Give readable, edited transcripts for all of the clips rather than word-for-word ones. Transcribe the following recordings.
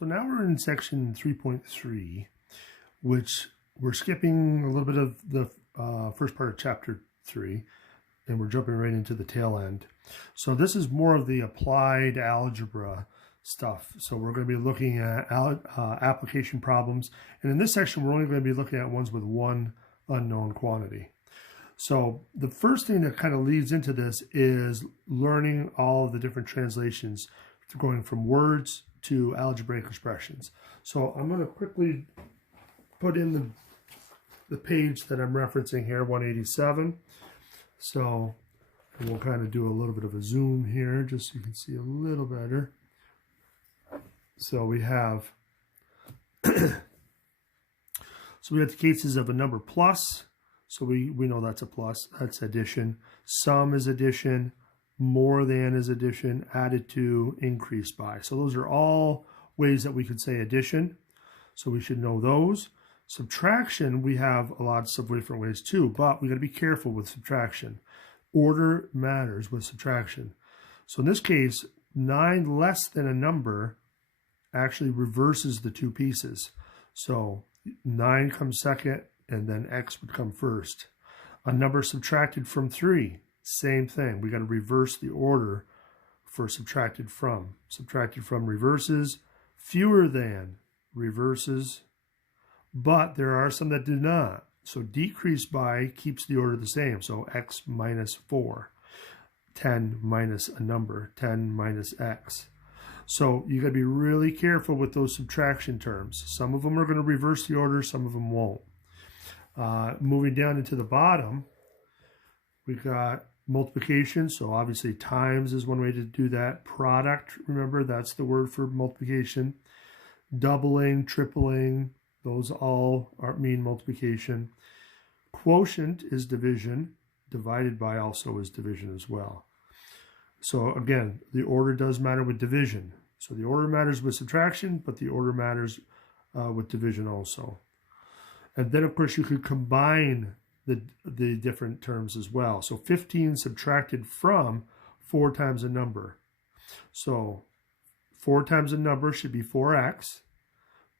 So now we're in section 3.3, which we're skipping a little bit of the first part of chapter 3, and we're jumping right into the tail end. So this is more of the applied algebra stuff. So we're going to be looking at application problems. And in this section, we're only going to be looking at ones with one unknown quantity. So the first thing that kind of leads into this is learning all of the different translations, going from words to algebraic expressions. So I'm going to quickly put in the page that I'm referencing here, 187. So we'll kind of do a little bit of a zoom here just so you can see a little better. So we have the cases of a number plus. So we know that's a plus, that's addition. Sum is addition, more than is addition, added to, increased by. So those are all ways that we could say addition. So we should know those. Subtraction, we have a lot of different ways too, but we got to be careful with subtraction. Order matters with subtraction. So in this case, 9 less than a number actually reverses the two pieces. So 9 comes second, and then x would come first. A number subtracted from 3, same thing. We got to reverse the order for subtracted from. Subtracted from reverses, fewer than reverses, but there are some that do not. So decrease by keeps the order the same. So x minus 4, 10 minus a number, 10 minus x. So you got to be really careful with those subtraction terms. Some of them are going to reverse the order, some of them won't. Moving down into the bottom, we've got multiplication. So obviously times is one way to do that. Product, remember, that's the word for multiplication. Doubling, tripling, those all mean multiplication. Quotient is division. Divided by also is division as well. So again, the order does matter with division. So the order matters with subtraction, but the order matters with division also. And then, of course, you could combine the different terms as well. So 15 subtracted from 4 times a number. So 4 times a number should be 4x,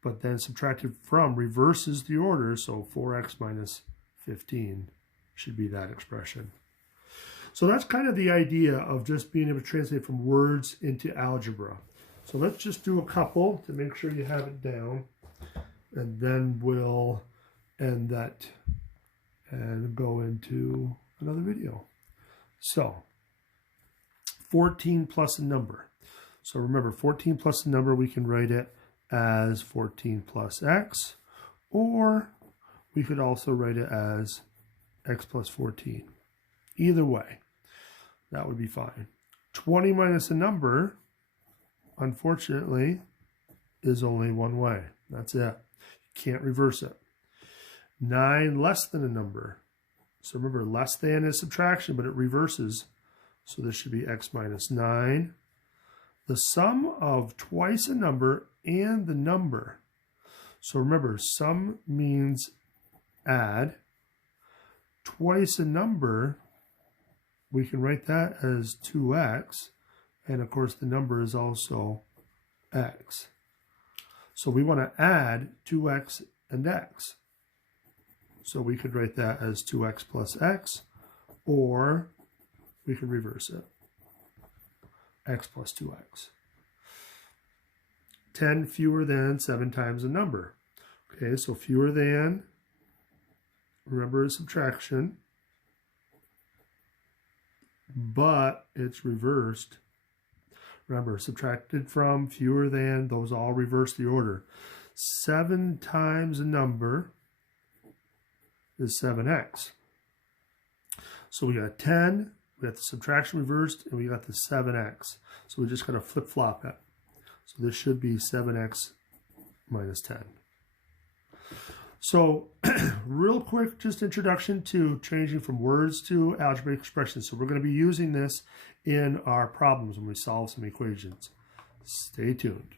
but then subtracted from reverses the order. So 4x minus 15 should be that expression. So that's kind of the idea of just being able to translate from words into algebra. So let's just do a couple to make sure you have it down, and then we'll end that and go into another video. So 14 plus a number. So remember, 14 plus a number, we can write it as 14 plus x, or we could also write it as x plus 14. Either way, that would be fine. 20 minus a number, unfortunately, is only one way. That's it. You can't reverse it. 9 less than a number. So remember, less than is subtraction, but it reverses. So this should be x minus 9. The sum of twice a number and the number. So remember, sum means add. Twice a number, we can write that as 2x. And of course, the number is also x. So we want to add 2x and x. So we could write that as 2x plus x, or we could reverse it. X plus 2x. 10 fewer than 7 times a number. Okay, so fewer than, remember, is subtraction, but it's reversed. Remember, subtracted from, fewer than, those all reverse the order. 7 times a number is 7x. So we got 10, we got the subtraction reversed, and we got the 7x. So we just got to flip-flop it. So this should be 7x minus 10. So real quick, just introduction to changing from words to algebraic expressions. So we're going to be using this in our problems when we solve some equations. Stay tuned.